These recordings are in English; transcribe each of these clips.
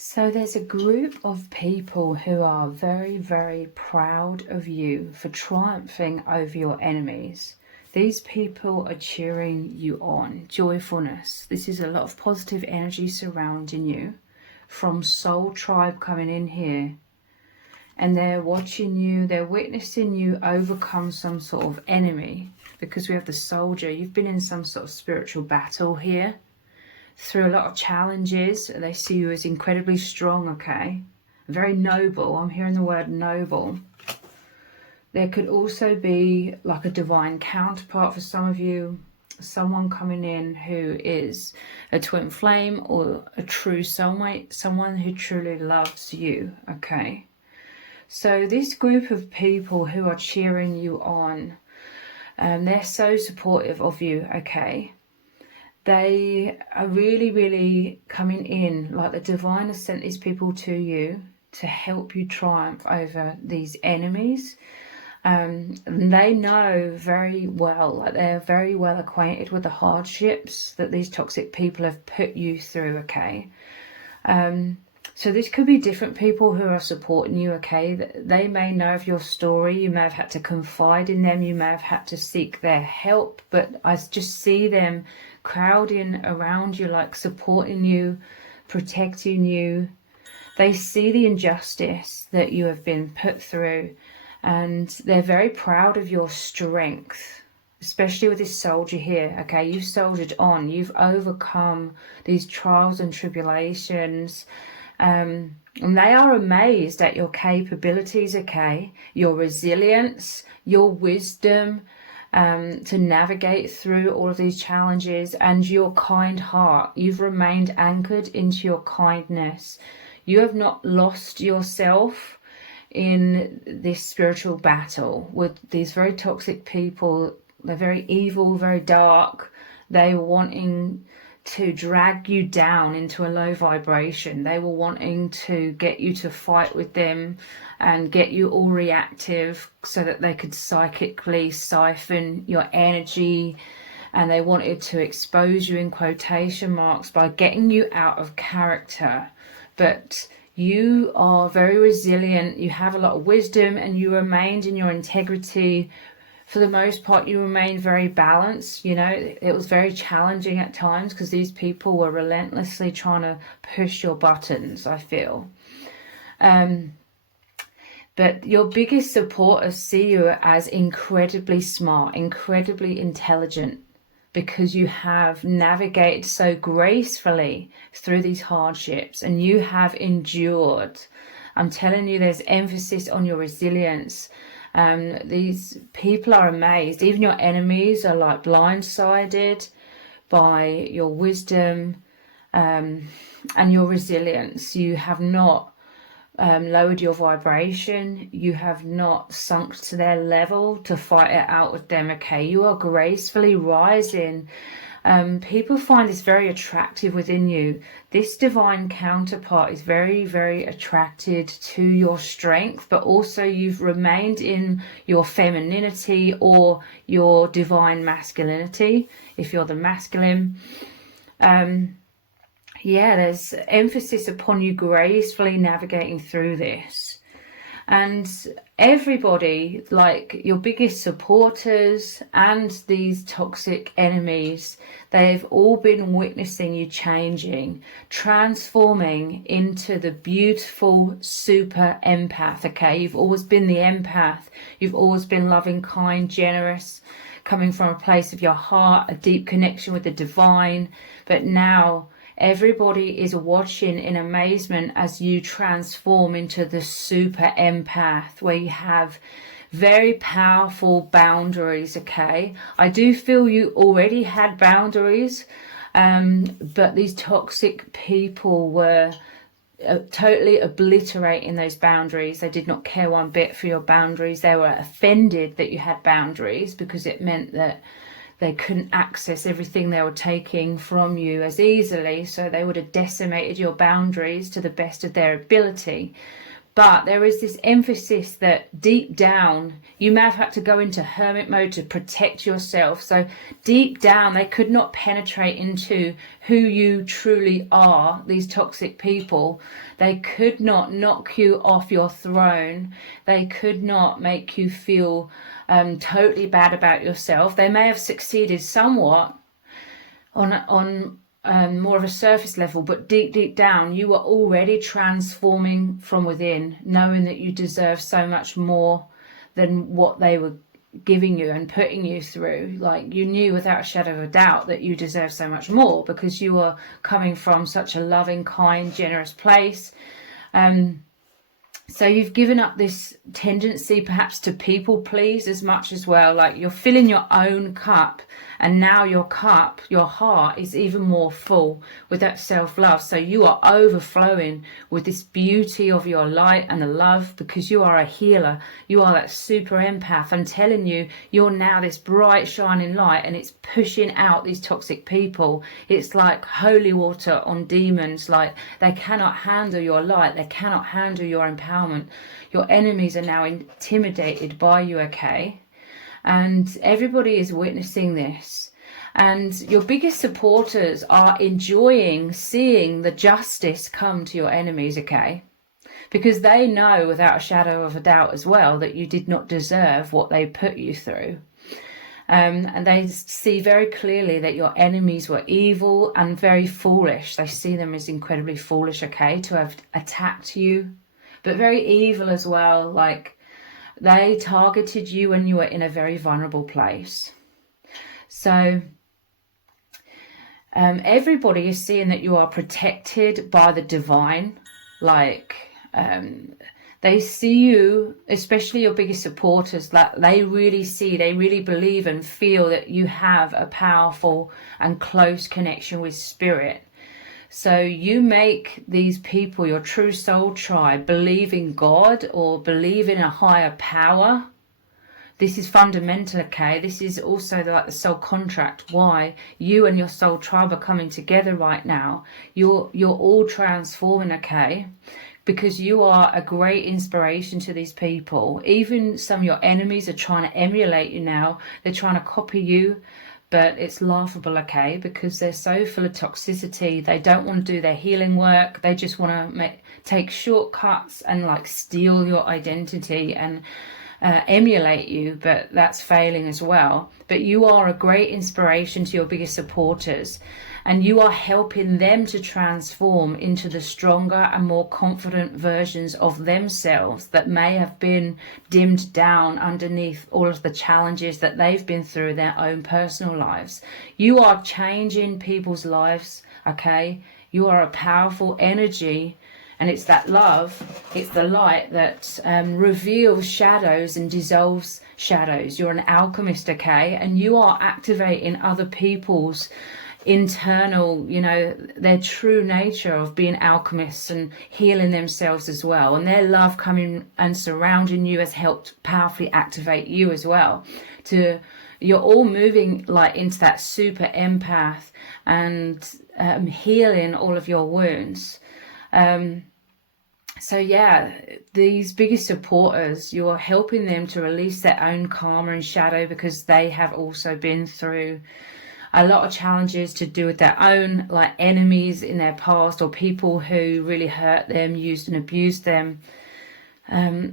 So there's a group of people who are very, very proud of you for triumphing over your enemies. These people are cheering you on. Joyfulness. This is a lot of positive energy surrounding you from Soul Tribe coming in here. And they're watching you, they're witnessing you overcome some sort of enemy. Because we have the soldier, you've been in some sort of spiritual battle here. Through a lot of challenges. They see you as incredibly strong, okay? Very noble. I'm hearing the word noble. There could also be like a divine counterpart for some of you. Someone coming in who is a twin flame or a true soulmate. Someone who truly loves you, okay? So this group of people who are cheering you on, they're so supportive of you, okay? They are really, really coming in, like the divine has sent these people to you to help you triumph over these enemies. And they know very well, like they're very well acquainted with the hardships that these toxic people have put you through, okay? So this could be different people who are supporting you, okay? They may know of your story. You may have had to confide in them. You may have had to seek their help. But I just see them crowding around you, like supporting you, protecting you. They see the injustice that you have been put through. And they're very proud of your strength, especially with this soldier here, okay? You've soldiered on. You've overcome these trials and tribulations. And they are amazed at your capabilities, okay? Your resilience, your wisdom to navigate through all of these challenges, and your kind heart. You've remained anchored into your kindness. You have not lost yourself in this spiritual battle with these very toxic people. They're very evil, very dark. They were wanting to drag you down into a low vibration. They were wanting to get you to fight with them and get you all reactive so that they could psychically siphon your energy. And they wanted to expose you in quotation marks by getting you out of character. But you are very resilient. You have a lot of wisdom and you remained in your integrity. For the most part, you remained very balanced. You know, it was very challenging at times because these people were relentlessly trying to push your buttons, I feel. But your biggest supporters see you as incredibly smart, incredibly intelligent, because you have navigated so gracefully through these hardships and you have endured. I'm telling you, there's emphasis on your resilience. These people are amazed. Even your enemies are like blindsided by your wisdom and your resilience. You have not lowered your vibration. You have not sunk to their level to fight it out with them, okay? You are gracefully rising. People find this very attractive within you. This divine counterpart is very, very attracted to your strength, but also you've remained in your femininity or your divine masculinity, if you're the masculine. Yeah, there's emphasis upon you gracefully navigating through this. And everybody, like your biggest supporters and these toxic enemies, they've all been witnessing you changing, transforming into the beautiful super empath, okay? You've always been the empath. You've always been loving, kind, generous, coming from a place of your heart, a deep connection with the divine. But now everybody is watching in amazement as you transform into the super empath, where you have very powerful boundaries, okay? I do feel you already had boundaries, but these toxic people were totally obliterating those boundaries. They did not care one bit for your boundaries. They were offended that you had boundaries because it meant that they couldn't access everything they were taking from you as easily, so they would have decimated your boundaries to the best of their ability. But there is this emphasis that deep down, you may have had to go into hermit mode to protect yourself. So deep down, they could not penetrate into who you truly are, these toxic people. They could not knock you off your throne. They could not make you feel totally bad about yourself. They may have succeeded somewhat on more of a surface level, but deep down you were already transforming from within, knowing that you deserve so much more than what they were giving you and putting you through. Like, you knew without a shadow of a doubt that you deserve so much more, because you were coming from such a loving, kind, generous place. So you've given up this tendency perhaps to people please as much as well. Like, you're filling your own cup, and now your cup, your heart, is even more full with that self-love. So you are overflowing with this beauty of your light and the love, because you are a healer. You are that super empath. I'm telling you, you're now this bright shining light, and it's pushing out these toxic people. It's like holy water on demons. Like, they cannot handle your light. They cannot handle your empowerment. Your enemies are now intimidated by you, okay? And everybody is witnessing this. And your biggest supporters are enjoying seeing the justice come to your enemies, okay? Because they know without a shadow of a doubt as well that you did not deserve what they put you through. And they see very clearly that your enemies were evil and very foolish. They see them as incredibly foolish, okay, to have attacked you, but very evil as well. Like, they targeted you when you were in a very vulnerable place. So everybody is seeing that you are protected by the divine. Like, they see you, especially your biggest supporters, like they really believe and feel that you have a powerful and close connection with spirit. So you make these people, your true soul tribe, believe in God or believe in a higher power. This is fundamental, okay? This is also like the soul contract, why you and your soul tribe are coming together right now. You're all transforming, okay? Because you are a great inspiration to these people. Even some of your enemies are trying to emulate you now. They're trying to copy you. But it's laughable, okay, because they're so full of toxicity. They don't want to do their healing work. They just want to take shortcuts and like steal your identity and emulate you, but that's failing as well. But you are a great inspiration to your biggest supporters, and you are helping them to transform into the stronger and more confident versions of themselves that may have been dimmed down underneath all of the challenges that they've been through in their own personal lives. You are changing people's lives, okay? You are a powerful energy, and it's that love, it's the light that reveals shadows and dissolves shadows. You're an alchemist, okay? And you are activating other people's internal, you know, their true nature of being alchemists and healing themselves as well. And their love coming and surrounding you has helped powerfully activate you as well. You're all moving like into that super empath and healing all of your wounds. So yeah, these biggest supporters, you're helping them to release their own karma and shadow, because they have also been through a lot of challenges to do with their own like enemies in their past, or people who really hurt them, used and abused them.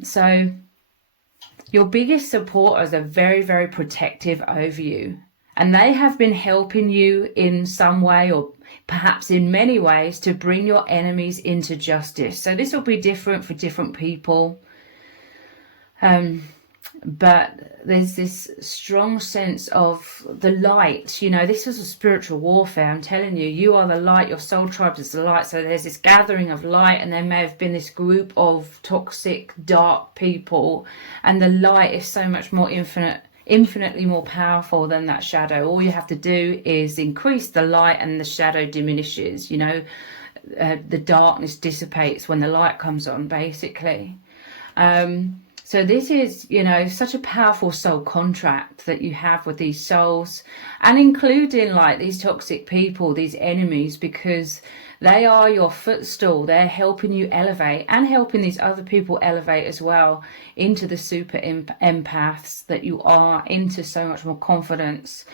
So your biggest supporters are very, very protective over you, and they have been helping you in some way, or perhaps in many ways, to bring your enemies into justice. So this will be different for different people. But there's this strong sense of the light. You know, this is a spiritual warfare. I'm telling you, you are the light. Your soul tribe is the light. So there's this gathering of light, and there may have been this group of toxic, dark people. And the light is so much more infinitely more powerful than that shadow. All you have to do is increase the light, and the shadow diminishes. You know, the darkness dissipates when the light comes on, basically. So this is, you know, such a powerful soul contract that you have with these souls, and including like these toxic people, these enemies, because They are your footstool. They're helping you elevate and helping these other people elevate as well into the super empaths that you are, into so much more confidence.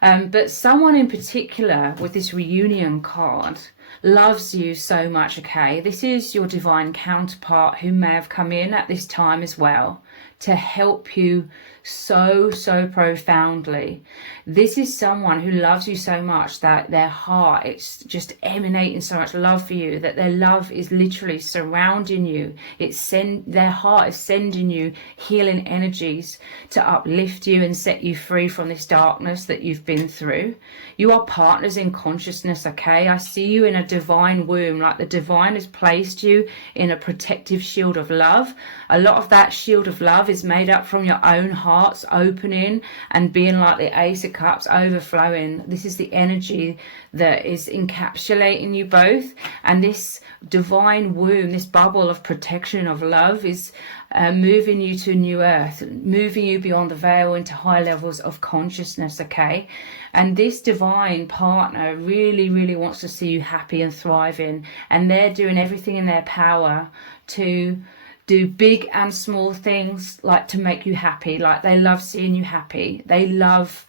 But someone in particular with this reunion card loves you so much, okay? This is your divine counterpart who may have come in at this time as well to help you so profoundly. This is someone who loves you so much that their heart, it's just emanating so much love for you, that their love is literally surrounding you. Their heart is sending you healing energies to uplift you and set you free from this darkness that you've been through. You are partners in consciousness, okay? I see you in a divine womb, like the divine has placed you in a protective shield of love. A lot of that shield of love is made up from your own heart's opening and being like the Ace of Cups overflowing. This is the energy that is encapsulating you both, and this divine womb, this bubble of protection of love, is moving you to new earth, moving you beyond the veil into high levels of consciousness, okay? And this divine partner really wants to see you happy and thriving, and they're doing everything in their power to do big and small things, like to make you happy. Like, they love seeing you happy. They love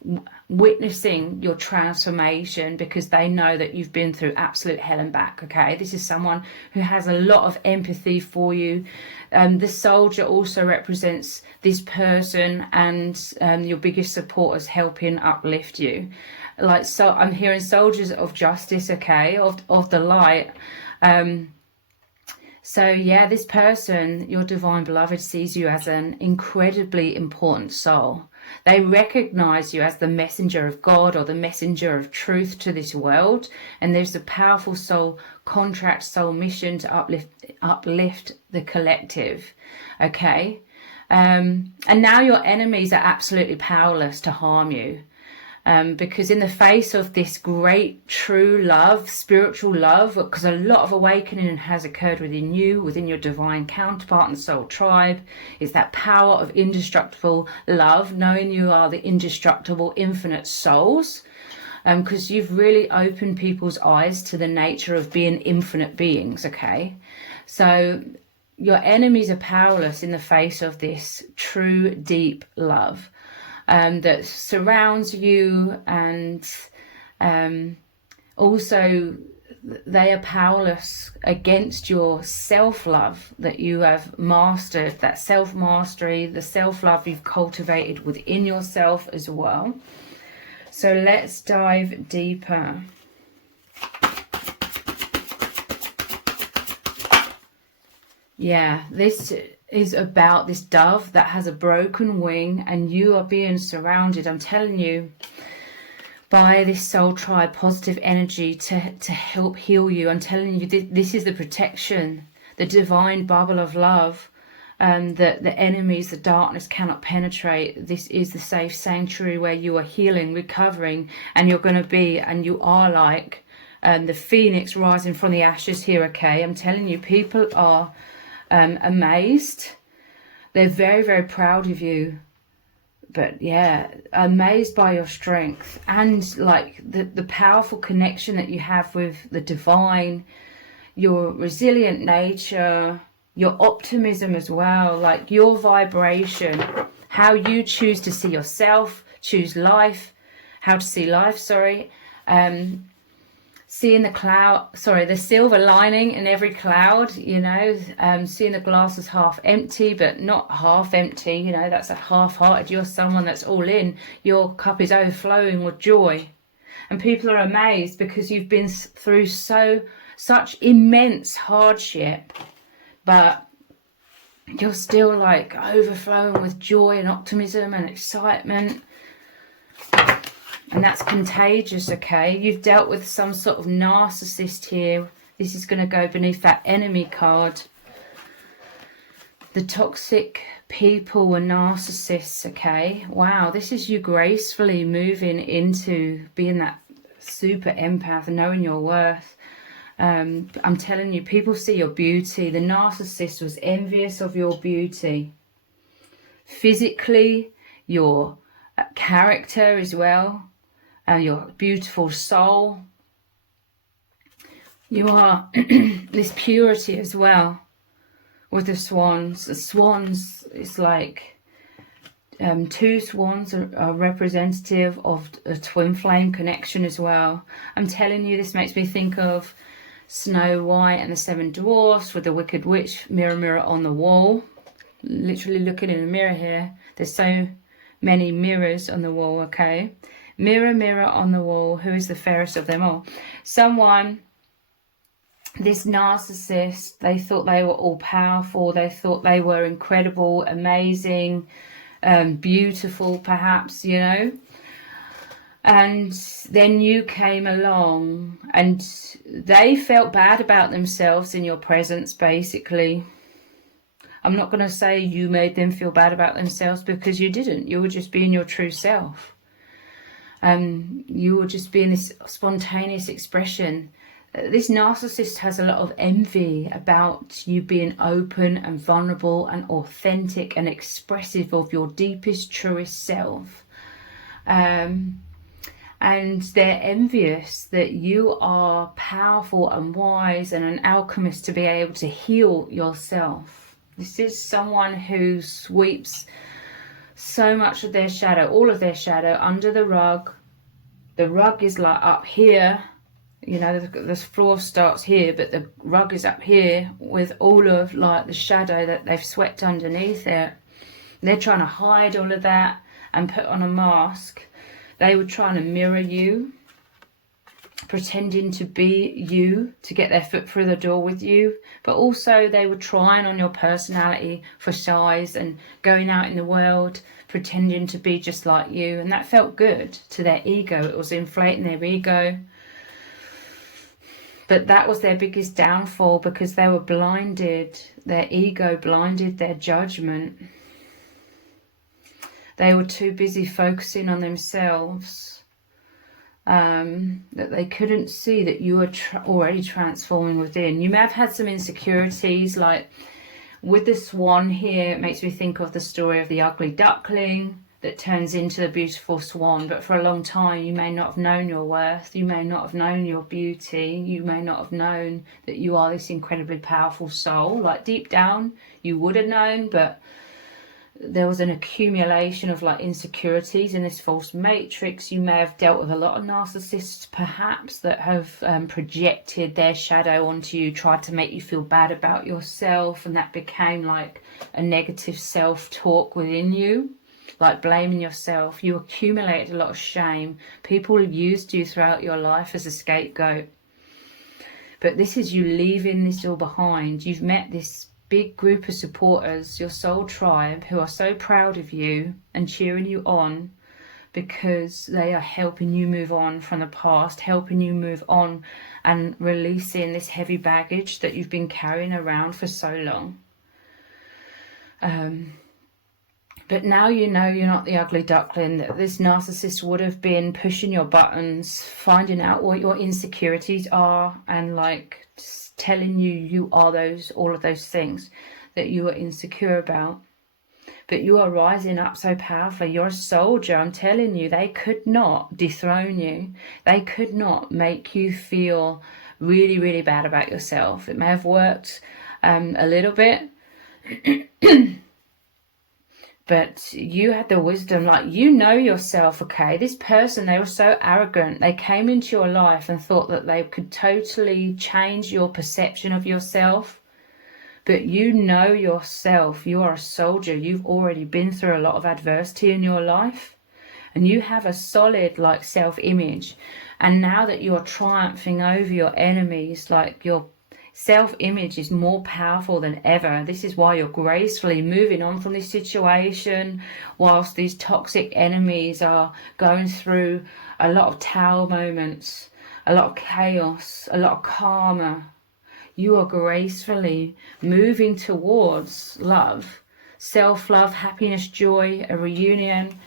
witnessing your transformation because they know that you've been through absolute hell and back, okay? This is someone who has a lot of empathy for you. The soldier also represents this person and your biggest supporters helping uplift you. Like, so I'm hearing soldiers of justice, okay, of the light. So yeah, this person, your divine beloved, sees you as an incredibly important soul. They recognize you as the messenger of God or the messenger of truth to this world. And there's a powerful soul contract, soul mission to uplift the collective. Okay. And now your enemies are absolutely powerless to harm you. Because in the face of this great true love, spiritual love, because a lot of awakening has occurred within you, within your divine counterpart and soul tribe, is that power of indestructible love, knowing you are the indestructible infinite souls, because you've really opened people's eyes to the nature of being infinite beings, okay? So your enemies are powerless in the face of this true deep love that surrounds you, and also they are powerless against your self-love that you have mastered, that self-mastery, the self-love you've cultivated within yourself as well. So let's dive deeper. Yeah, this is about this dove that has a broken wing, and you are being surrounded, I'm telling you, by this soul tribe positive energy to help heal you. I'm telling you, this is the protection, the divine bubble of love that the enemies, the darkness cannot penetrate. This is the safe sanctuary where you are healing, recovering, and you're going to be, and you are like the phoenix rising from the ashes here, okay? I'm telling you, people are amazed. They're very proud of you, but yeah, amazed by your strength and like the powerful connection that you have with the divine, your resilient nature, your optimism as well, like your vibration, how you choose to see yourself, choose life, how to see life, seeing the silver lining in every cloud, you know, seeing the glass as half empty, but not half empty, you know, that's a half-hearted. You're someone that's all in. Your cup is overflowing with joy. And people are amazed because you've been through such immense hardship, but you're still like overflowing with joy and optimism and excitement. And that's contagious, okay? You've dealt with some sort of narcissist here. This is going to go beneath that enemy card. The toxic people were narcissists, okay? Wow, this is you gracefully moving into being that super empath, knowing your worth. I'm telling you, people see your beauty. The narcissist was envious of your beauty. Physically, your character as well. Your beautiful soul. You are this purity as well with the swans. The swans is like two swans are representative of a twin flame connection as well. I'm telling you, this makes me think of Snow White and the Seven Dwarfs with the Wicked Witch, mirror, mirror on the wall. Literally looking in a mirror here. There's so many mirrors on the wall, okay? Mirror, mirror on the wall, who is the fairest of them all? Someone, this narcissist, they thought they were all powerful. They thought they were incredible, amazing, beautiful, perhaps, you know. And then you came along and they felt bad about themselves in your presence, basically. I'm not going to say you made them feel bad about themselves, because you didn't. You were just being your true self. You were just being this spontaneous expression. This narcissist has a lot of envy about you being open and vulnerable and authentic and expressive of your deepest, truest self. And they're envious that you are powerful and wise and an alchemist to be able to heal yourself. This is someone who sweeps so much of their shadow, all of their shadow, under the rug. The rug is like up here, you know, the floor starts here, but the rug is up here with all of like the shadow that they've swept underneath it. They're trying to hide all of that and put on a mask. They were trying to mirror you, pretending to be you, to get their foot through the door with you. But also they were trying on your personality for size and going out in the world, pretending to be just like you. And that felt good to their ego. It was inflating their ego. But that was their biggest downfall, because they were blinded. Their ego blinded their judgment. They were too busy focusing on themselves, that they couldn't see that you were already transforming within. You may have had some insecurities, like with the swan here, it makes me think of the story of the ugly duckling that turns into the beautiful swan. But for a long time, you may not have known your worth. You may not have known your beauty. You may not have known that you are this incredibly powerful soul. Like deep down, you would have known, but there was an accumulation of like insecurities in this false matrix. You may have dealt with a lot of narcissists perhaps that have projected their shadow onto you, tried to make you feel bad about yourself, and that became like a negative self-talk within you, like blaming yourself. You accumulated a lot of shame. People used you throughout your life as a scapegoat. But this is you leaving this all behind. You've met this big group of supporters, your soul tribe, who are so proud of you and cheering you on, because they are helping you move on from the past, helping you move on and releasing this heavy baggage that you've been carrying around for so long. But now you know you're not the ugly duckling, that this narcissist would have been pushing your buttons, finding out what your insecurities are, and like telling you you are all of those things that you are insecure about. But you are rising up so powerfully. You're a soldier. I'm telling you, they could not dethrone you. They could not make you feel really, really bad about yourself. It may have worked a little bit. But you had the wisdom, like, you know yourself, okay? This person, they were so arrogant. They came into your life and thought that they could totally change your perception of yourself. But you know yourself. You are a soldier. You've already been through a lot of adversity in your life. And you have a solid, like, self-image. And now that you're triumphing over your enemies, like, your self-image is more powerful than ever. This is why you're gracefully moving on from this situation, whilst these toxic enemies are going through a lot of tower moments, a lot of chaos, a lot of karma. You are gracefully moving towards love, self-love, happiness, joy, a reunion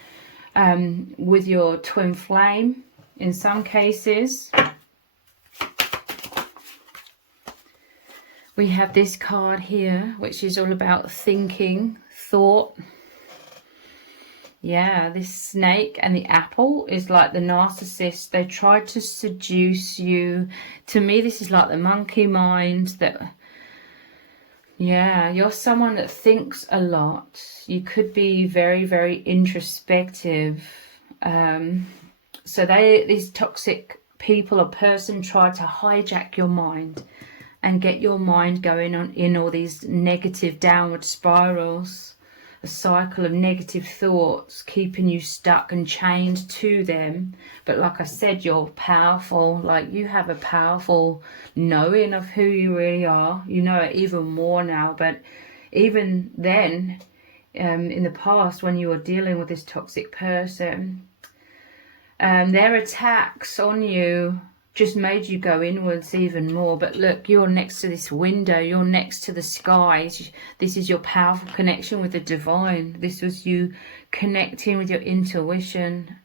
with your twin flame in some cases. We have this card here, which is all about thinking, thought. Yeah, this snake and the apple is like the narcissist. They try to seduce you. To me, this is like the monkey mind that, yeah, you're someone that thinks a lot. You could be very, very introspective. So these toxic people or person try to hijack your mind and get your mind going on in all these negative downward spirals, a cycle of negative thoughts, keeping you stuck and chained to them. But like I said, you're powerful. Like, you have a powerful knowing of who you really are. You know it even more now. But even then, in the past, when you were dealing with this toxic person, their attacks on you just made you go inwards even more. But look, you're next to this window, you're next to the skies. This is your powerful connection with the divine. This was you connecting with your intuition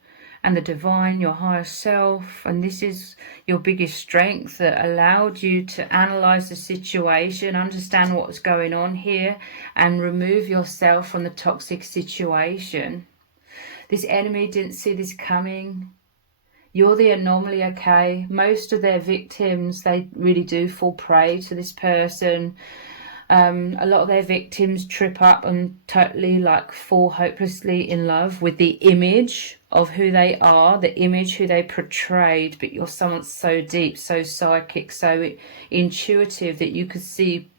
and the divine, your higher self. And this is your biggest strength that allowed you to analyze the situation, understand what's going on here, and remove yourself from the toxic situation. This enemy didn't see this coming. You're the anomaly, okay? Most of their victims, they really do fall prey to this person. A lot of their victims trip up and totally like fall hopelessly in love with the image of who they are, the image who they portrayed. But you're someone so deep, so psychic, so intuitive that you could see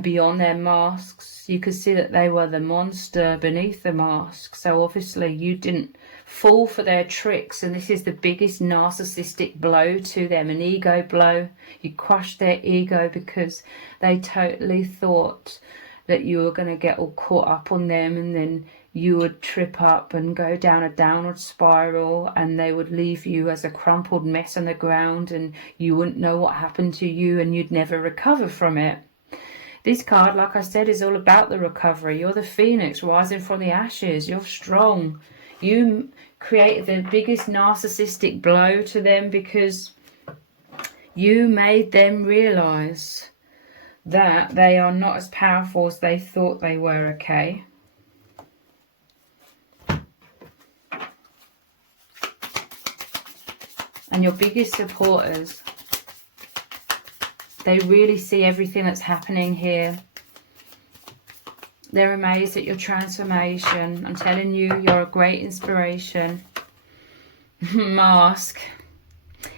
beyond their masks. You could see that they were the monster beneath the mask. So obviously you didn't fall for their tricks, and this is the biggest narcissistic blow to them, an ego blow. You crushed their ego because they totally thought that you were going to get all caught up on them, and then you would trip up and go down a downward spiral, and they would leave you as a crumpled mess on the ground, and you wouldn't know what happened to you, and you'd never recover from it. This card, like I said, is all about the recovery. You're the phoenix rising from the ashes. You're strong. You created the biggest narcissistic blow to them because you made them realize that they are not as powerful as they thought they were, okay? And your biggest supporters, they really see everything that's happening here. They're amazed at your transformation. I'm telling you, you're a great inspiration. Mask.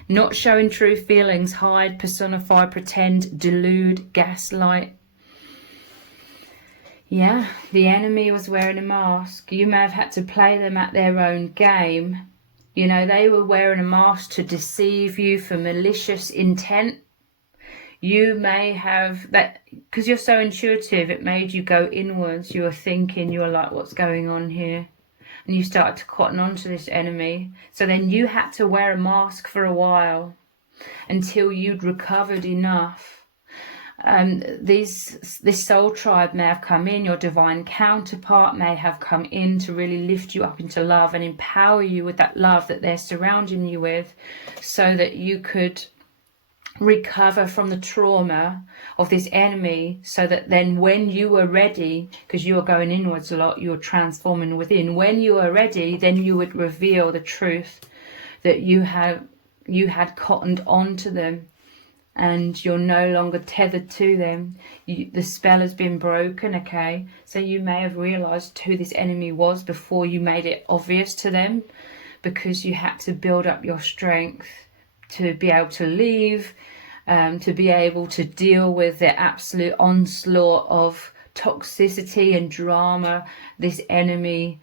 Not showing true feelings. Hide, personify, pretend, delude, gaslight. Yeah, the enemy was wearing a mask. You may have had to play them at their own game. You know, they were wearing a mask to deceive you for malicious intent. You may have that, because you're so intuitive, it made you go inwards. You were thinking, you were like, what's going on here? And you started to cotton on to this enemy. So then you had to wear a mask for a while until you'd recovered enough. This soul tribe may have come in, your divine counterpart may have come in to really lift you up into love and empower you with that love that they're surrounding you with, so that you could recover from the trauma of this enemy, so that then when you were ready, because you were going inwards a lot, you were transforming within, when you were ready, then you would reveal the truth that you had cottoned onto them, and you're no longer tethered to them. The spell has been broken, okay? So you may have realized who this enemy was before you made it obvious to them, because you had to build up your strength to be able to leave, to be able to deal with the absolute onslaught of toxicity and drama this enemy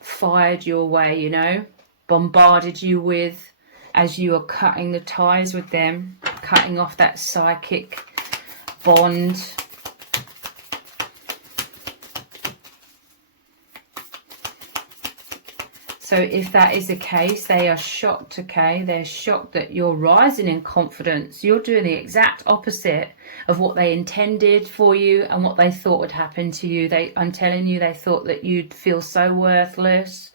fired your way, you know, bombarded you with as you are cutting the ties with them, cutting off that psychic bond. So if that is the case, they are shocked, okay? They're shocked that you're rising in confidence. You're doing the exact opposite of what they intended for you and what they thought would happen to you. I'm telling you, they thought that you'd feel so worthless,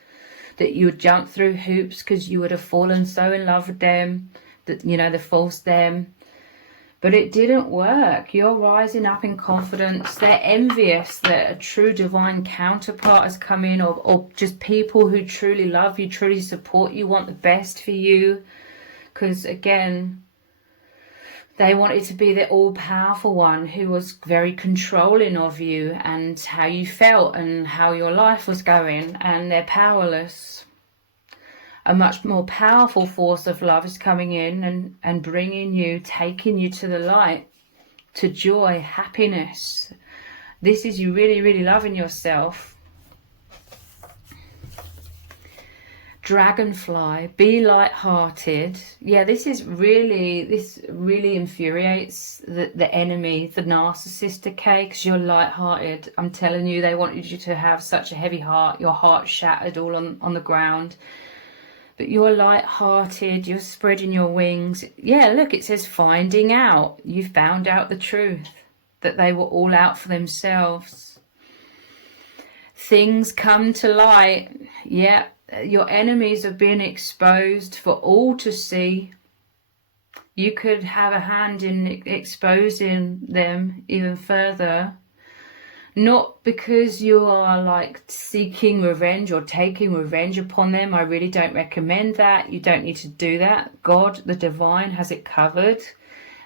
that you would jump through hoops because you would have fallen so in love with them, that, you know, the false them. But it didn't work. You're rising up in confidence. They're envious that a true divine counterpart has come in, or just people who truly love you, truly support you, want the best for you. Because again, they wanted to be the all-powerful one who was very controlling of you and how you felt and how your life was going, and they're powerless. A much more powerful force of love is coming in and bringing you, taking you to the light, to joy, happiness. This is you really, really loving yourself. Dragonfly, be light-hearted. Yeah, this really infuriates the enemy, the narcissist, okay? Because you're light-hearted. I'm telling you, they wanted you to have such a heavy heart, your heart shattered all on the ground. But you're light-hearted, you're spreading your wings. Yeah, look, it says finding out. You've found out the truth, that they were all out for themselves. Things come to light. Yeah, your enemies have been exposed for all to see. You could have a hand in exposing them even further. Not because you are like seeking revenge or taking revenge upon them. I really don't recommend that. You don't need to do that. God, the divine, has it covered.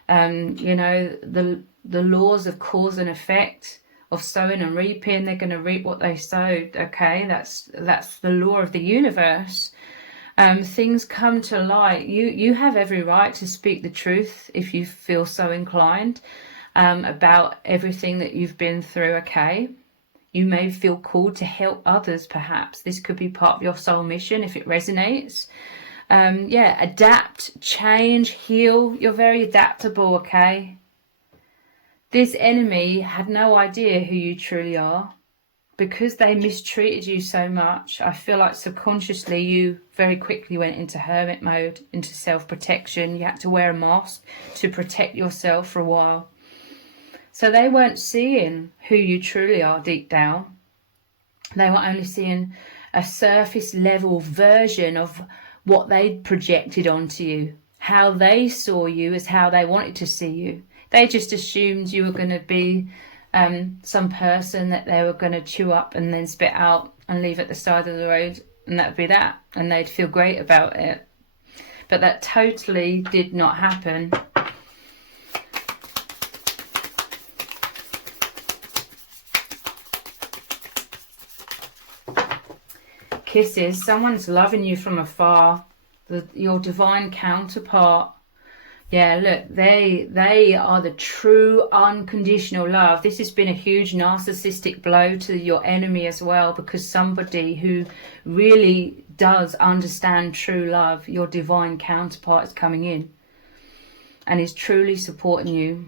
You know, the laws of cause and effect, of sowing and reaping. They're going to reap what they sowed. Okay, that's the law of the universe. Things come to light. You have every right to speak the truth if you feel so inclined. About everything that you've been through, okay? You may feel called to help others, perhaps. This could be part of your soul mission if it resonates. Yeah, adapt, change, heal. You're very adaptable, okay? This enemy had no idea who you truly are. Because they mistreated you so much, I feel like subconsciously you very quickly went into hermit mode, into self-protection. You had to wear a mask to protect yourself for a while. So they weren't seeing who you truly are deep down. They were only seeing a surface level version of what they'd projected onto you. How they saw you is how they wanted to see you. They just assumed you were going to be some person that they were going to chew up and then spit out and leave at the side of the road, and that would be that. And they'd feel great about it. But that totally did not happen. Kisses. Someone's loving you from afar. Your divine counterpart. Yeah, look, they are the true unconditional love. This has been a huge narcissistic blow to your enemy as well, because somebody who really does understand true love, your divine counterpart, is coming in and is truly supporting you.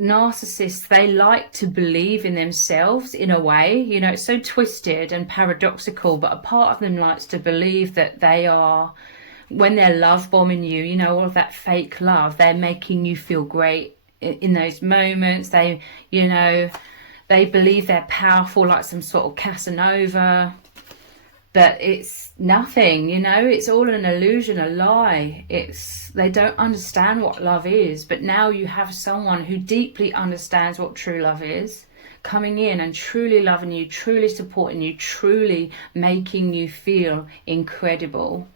Narcissists, they like to believe in themselves in a way, you know, it's so twisted and paradoxical, but a part of them likes to believe that they are, when they're love bombing you, you know, all of that fake love, they're making you feel great in those moments. They, you know, they believe they're powerful, like some sort of Casanova, but it's nothing, you know, it's all an illusion, a lie. They don't understand what love is, but now you have someone who deeply understands what true love is, coming in and truly loving you, truly supporting you, truly making you feel incredible.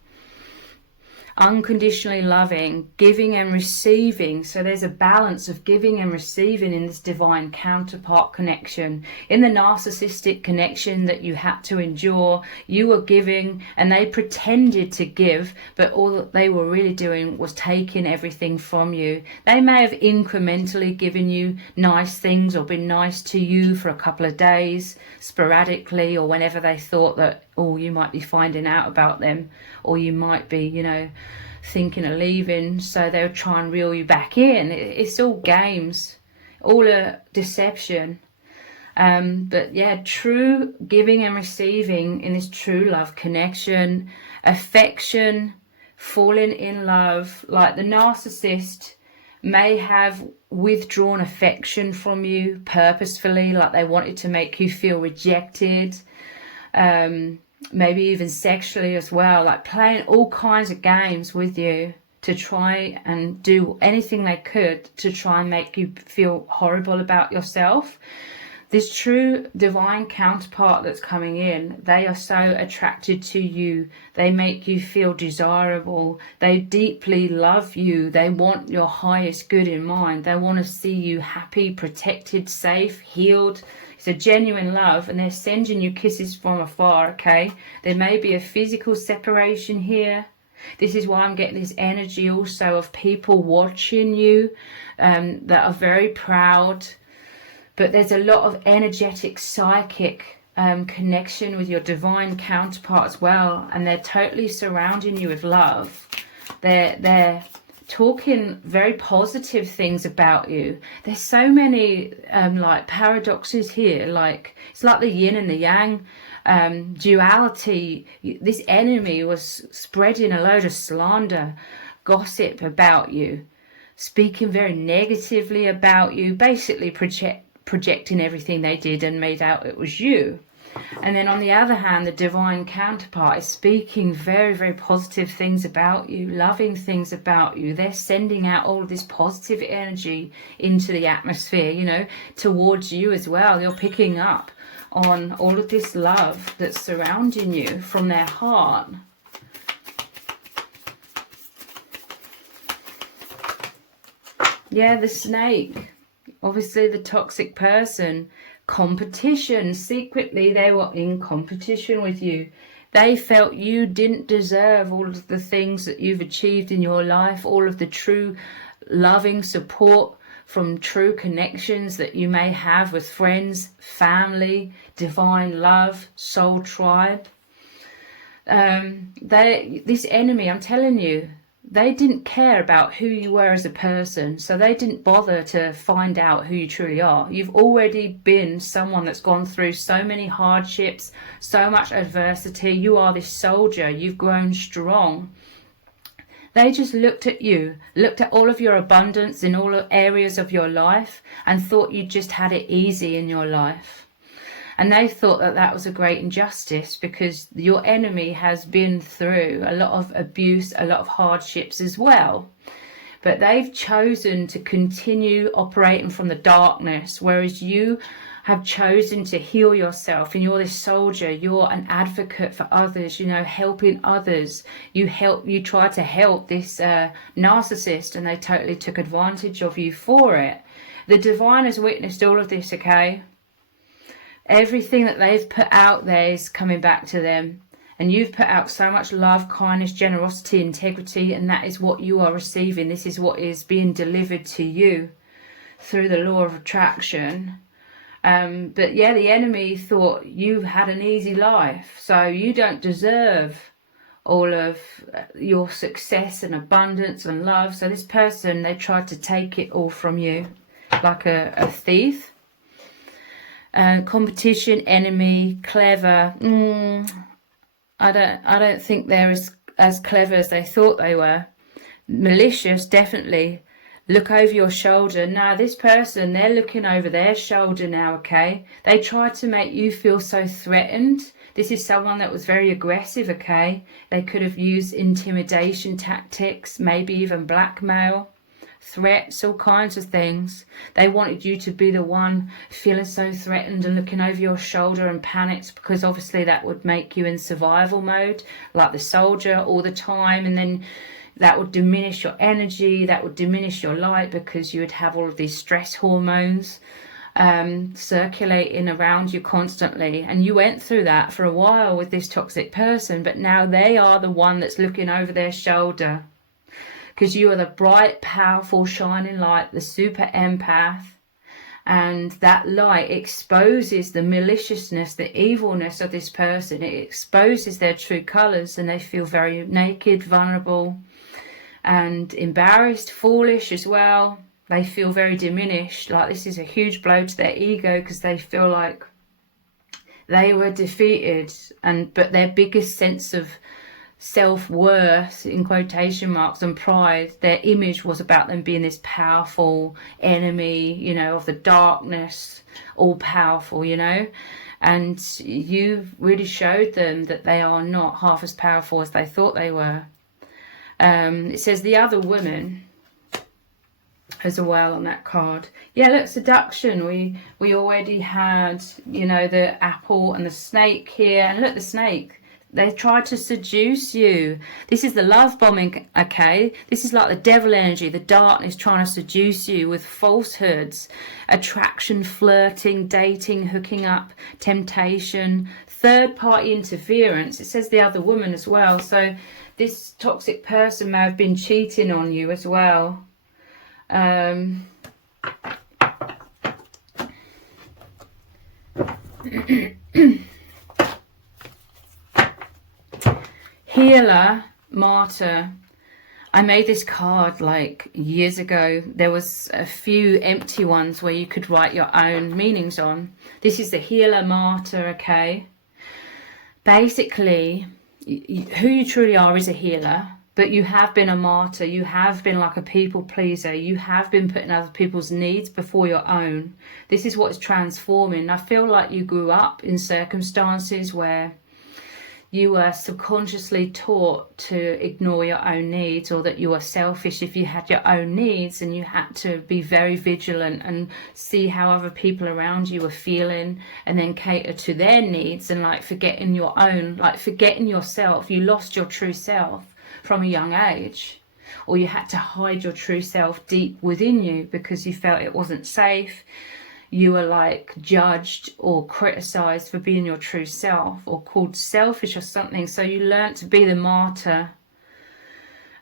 Unconditionally loving, giving and receiving. So there's a balance of giving and receiving in this divine counterpart connection. In the narcissistic connection that you had to endure, you were giving and they pretended to give, but all that they were really doing was taking everything from you. They may have incrementally given you nice things or been nice to you for a couple of days, sporadically, or whenever they thought that, oh, you might be finding out about them, or you might be, you know, thinking of leaving, so they'll try and reel you back in. It's all games, all a deception. But yeah, true giving and receiving in this true love connection, affection, falling in love. Like the narcissist may have withdrawn affection from you purposefully, like they wanted to make you feel rejected. Maybe even sexually as well, like playing all kinds of games with you to try and do anything they could to try and make you feel horrible about yourself. This true divine counterpart that's coming in, they are so attracted to you. They make you feel desirable. They deeply love you. They want your highest good in mind. They want to see you happy, protected, safe, healed. It's a genuine love, and they're sending you kisses from afar, okay? There may be a physical separation here. This is why I'm getting this energy also of people watching you that are very proud. But there's a lot of energetic, psychic connection with your divine counterpart as well. And they're totally surrounding you with love. They're talking very positive things about you. There's so many like paradoxes here. Like it's like the yin and the yang duality. This enemy was spreading a load of slander, gossip about you, speaking very negatively about you, basically projecting everything they did and made out it was you. And then on the other hand, the divine counterpart is speaking very, very positive things about you, loving things about you. They're sending out all of this positive energy into the atmosphere, you know, towards you as well. You're picking up on all of this love that's surrounding you from their heart. Yeah, the snake. Obviously the toxic person. Competition. Secretly they were in competition with you. They felt you didn't deserve all of the things that you've achieved in your life, all of the true loving support from true connections that you may have with friends, family, divine love, soul tribe. This enemy, I'm telling you, they didn't care about who you were as a person, so they didn't bother to find out who you truly are. You've already been someone that's gone through so many hardships, so much adversity. You are this soldier. You've grown strong. They just looked at you, looked at all of your abundance in all areas of your life and thought you just had it easy in your life. And they thought that that was a great injustice because your enemy has been through a lot of abuse, a lot of hardships as well. But they've chosen to continue operating from the darkness, whereas you have chosen to heal yourself, and you're this soldier, you're an advocate for others, you know, helping others. You try to help this narcissist, and they totally took advantage of you for it. The divine has witnessed all of this, okay? Everything that they've put out there is coming back to them. And you've put out so much love, kindness, generosity, integrity, and that is what you are receiving. This is what is being delivered to you through the law of attraction. But yeah, the enemy thought you had an easy life, so you don't deserve all of your success and abundance and love. So this person, they tried to take it all from you like a thief. Competition, enemy, clever. I don't think they're as clever as they thought they were. Malicious, definitely. Look over your shoulder. Now this person, they're looking over their shoulder now, okay? They tried to make you feel so threatened. This is someone that was very aggressive, okay? They could have used intimidation tactics, maybe even blackmail, threats, all kinds of things. They wanted you to be the one feeling so threatened and looking over your shoulder and panicked, because obviously that would make you in survival mode, like the soldier all the time, and then that would diminish your energy, that would diminish your light, because you would have all of these stress hormones circulating around you constantly. And you went through that for a while with this toxic person, but now they are the one that's looking over their shoulder, because you are the bright, powerful, shining light, the super empath. And that light exposes the maliciousness, the evilness of this person. It exposes their true colours, and they feel very naked, vulnerable, and embarrassed, foolish as well. They feel very diminished, like this is a huge blow to their ego, because they feel like they were defeated, but their biggest sense of self-worth, in quotation marks, and pride, their image was about them being this powerful enemy, you know, of the darkness, all powerful, you know. And you really showed them that they are not half as powerful as they thought they were. It says the other woman as well on that card. Yeah, look, seduction. We already had, you know, the apple and the snake here. And look, the snake. They tried to seduce you. This is the love bombing, okay? This is like the devil energy, the darkness trying to seduce you with falsehoods, attraction, flirting, dating, hooking up, temptation, third-party interference. It says the other woman as well. So this toxic person may have been cheating on you as well. Healer, martyr. I made this card like years ago. There was a few empty ones where you could write your own meanings on. This is the healer, martyr, okay? Basically, who you truly are is a healer, but you have been a martyr. You have been like a people pleaser. You have been putting other people's needs before your own. This is what's transforming. I feel like you grew up in circumstances where you were subconsciously taught to ignore your own needs, or that you were selfish if you had your own needs, and you had to be very vigilant and see how other people around you were feeling and then cater to their needs, and like forgetting your own, like forgetting yourself. You lost your true self from a young age, or you had to hide your true self deep within you because you felt it wasn't safe. You were like judged or criticized for being your true self, or called selfish or something. So you learned to be the martyr,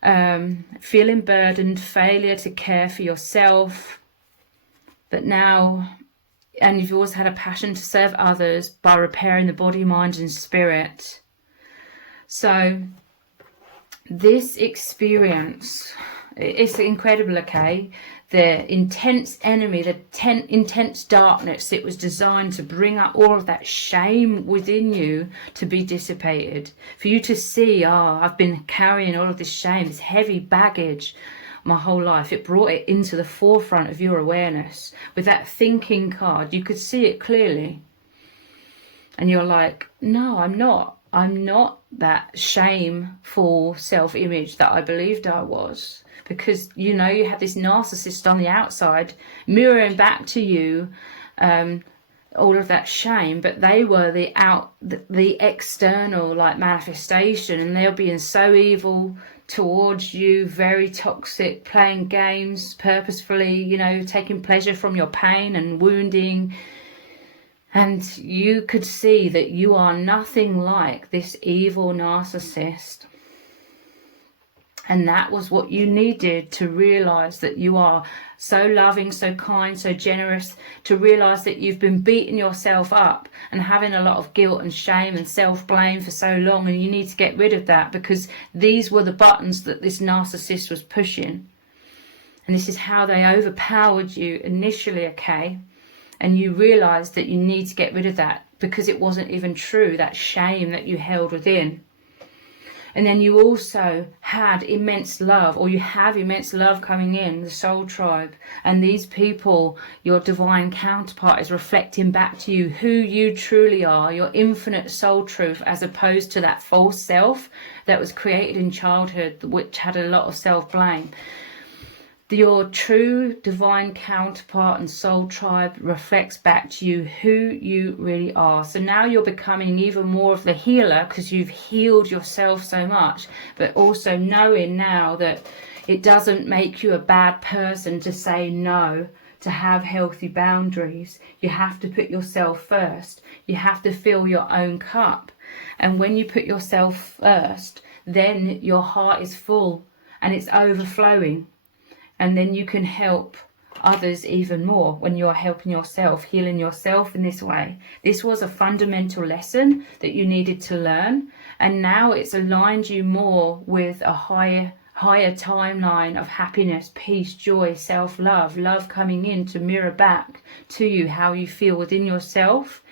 feeling burdened, failure to care for yourself. But now, and you've always had a passion to serve others by repairing the body, mind and spirit. So this experience, it's incredible, okay? The intense enemy, the intense darkness, it was designed to bring up all of that shame within you to be dissipated. For you to see, I've been carrying all of this shame, this heavy baggage my whole life. It brought it into the forefront of your awareness. With that thinking card, you could see it clearly. And you're like, no, I'm not. I'm not that shameful self-image that I believed I was. Because, you know, you have this narcissist on the outside mirroring back to you all of that shame, but they were the external like manifestation, and they're being so evil towards you, very toxic, playing games purposefully, you know, taking pleasure from your pain and wounding. And you could see that you are nothing like this evil narcissist. And that was what you needed to realize, that you are so loving, so kind, so generous, to realize that you've been beating yourself up and having a lot of guilt and shame and self-blame for so long, and you need to get rid of that, because these were the buttons that this narcissist was pushing. And this is how they overpowered you initially, okay? And you realize that you need to get rid of that because it wasn't even true, that shame that you held within. And then you also had immense love, or you have immense love coming in, the soul tribe. And these people, your divine counterpart, is reflecting back to you who you truly are, your infinite soul truth, as opposed to that false self that was created in childhood, which had a lot of self-blame. Your true divine counterpart and soul tribe reflects back to you who you really are. So now you're becoming even more of the healer, because you've healed yourself so much, but also knowing now that it doesn't make you a bad person to say no, to have healthy boundaries. You have to put yourself first. You have to fill your own cup. And when you put yourself first, then your heart is full and it's overflowing. And then you can help others even more when you're helping yourself, healing yourself in this way. This was a fundamental lesson that you needed to learn. And now it's aligned you more with a higher timeline of happiness, peace, joy, self-love, love coming in to mirror back to you how you feel within yourself.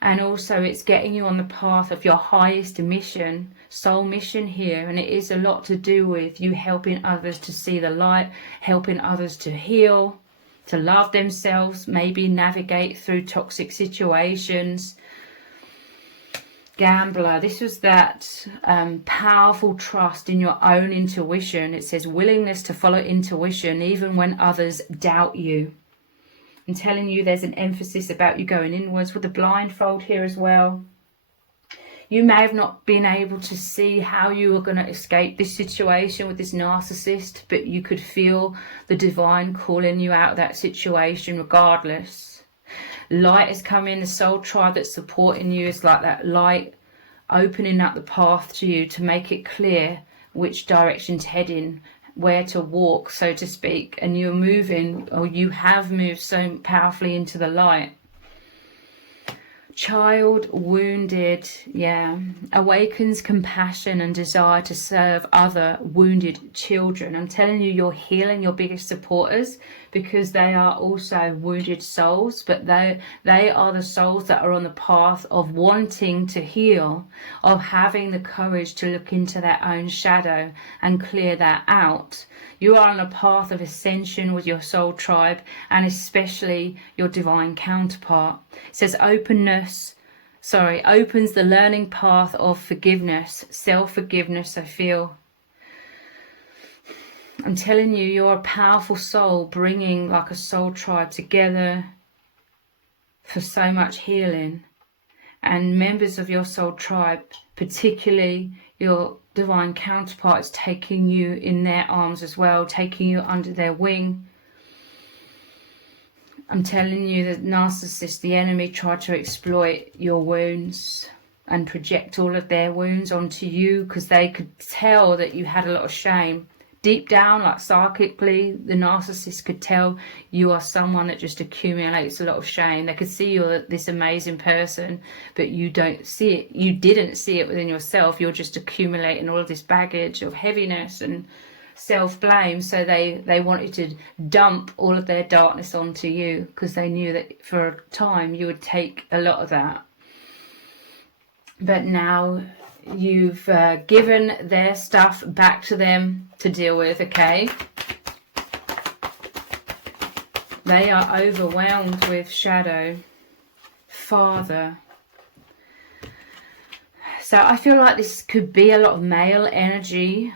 And also it's getting you on the path of your highest mission, soul mission here. And it is a lot to do with you helping others to see the light, helping others to heal, to love themselves, maybe navigate through toxic situations. Gambler. This was that powerful trust in your own intuition. It says willingness to follow intuition even when others doubt you. I'm telling you, there's an emphasis about you going inwards with the blindfold here as well. You may have not been able to see how you were going to escape this situation with this narcissist, but you could feel the divine calling you out of that situation regardless. Light has come in. The soul tribe that's supporting you is like that light opening up the path to you to make it clear which direction's heading, where to walk, so to speak. And you're moving, or you have moved so powerfully into the light. Child wounded, awakens compassion and desire to serve other wounded children. I'm telling you, you're healing your biggest supporters because they are also wounded souls, but they are the souls that are on the path of wanting to heal, of having the courage to look into their own shadow and clear that out. You are on a path of ascension with your soul tribe, and especially your divine counterpart. It says opens the learning path of forgiveness, self-forgiveness, I feel. I'm telling you, you're a powerful soul bringing like a soul tribe together for so much healing. And members of your soul tribe, particularly your divine counterparts, taking you in their arms as well, taking you under their wing. I'm telling you that narcissists, the enemy, try to exploit your wounds and project all of their wounds onto you because they could tell that you had a lot of shame. Deep down, like psychically, the narcissist could tell you are someone that just accumulates a lot of shame. They could see you're this amazing person, but you don't see it. You didn't see it within yourself. You're just accumulating all of this baggage of heaviness and self-blame. So they wanted to dump all of their darkness onto you because they knew that for a time you would take a lot of that. But now you've given their stuff back to them to deal with, okay? They are overwhelmed with shadow. Father. So I feel like this could be a lot of male energy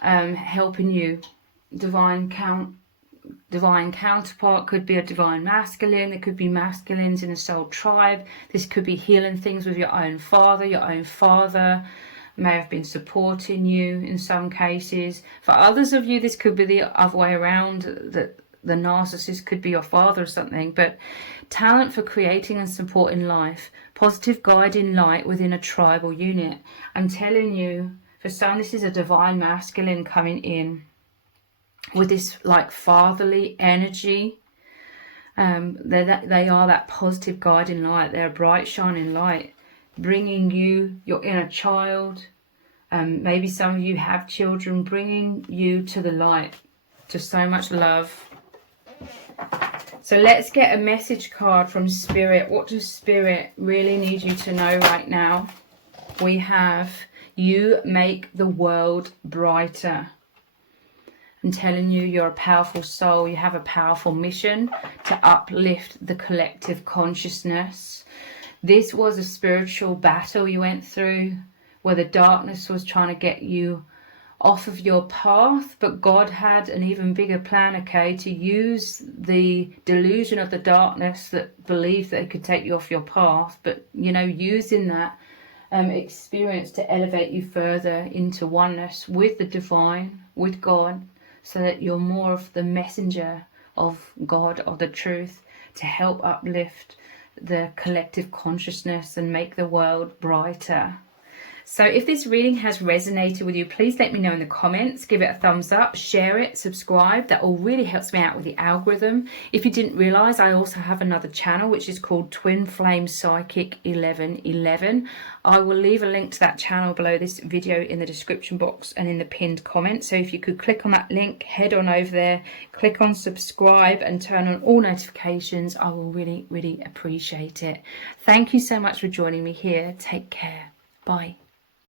helping you. Divine counterpart could be a divine masculine. There could be masculines in a soul tribe. This could be healing things with your own father. Your own father may have been supporting you in some cases. For others of you, this could be the other way around, that the narcissist could be your father or something. But talent for creating and supporting life, positive guiding light within a tribe or unit. I'm telling you, for some, this is a divine masculine coming in with this like fatherly energy. They are that positive guiding light. They're a bright shining light, bringing you your inner child. Maybe some of you have children, bringing you to the light, to so much love. So let's get a message card from Spirit. What does Spirit really need you to know right now? We have, you make the world brighter. I'm telling you, you're a powerful soul. You have a powerful mission to uplift the collective consciousness. This was a spiritual battle you went through where the darkness was trying to get you off of your path, but God had an even bigger plan, okay, to use the delusion of the darkness that believed that it could take you off your path, but, you know, using that experience to elevate you further into oneness with the divine, with God, so that you're more of the messenger of God, of the truth, to help uplift the collective consciousness and make the world brighter. So if this reading has resonated with you, please let me know in the comments. Give it a thumbs up, share it, subscribe. That all really helps me out with the algorithm. If you didn't realise, I also have another channel which is called Twin Flame Psychic 1111. I will leave a link to that channel below this video in the description box and in the pinned comment. So if you could click on that link, head on over there, click on subscribe and turn on all notifications. I will really, really appreciate it. Thank you so much for joining me here. Take care. Bye.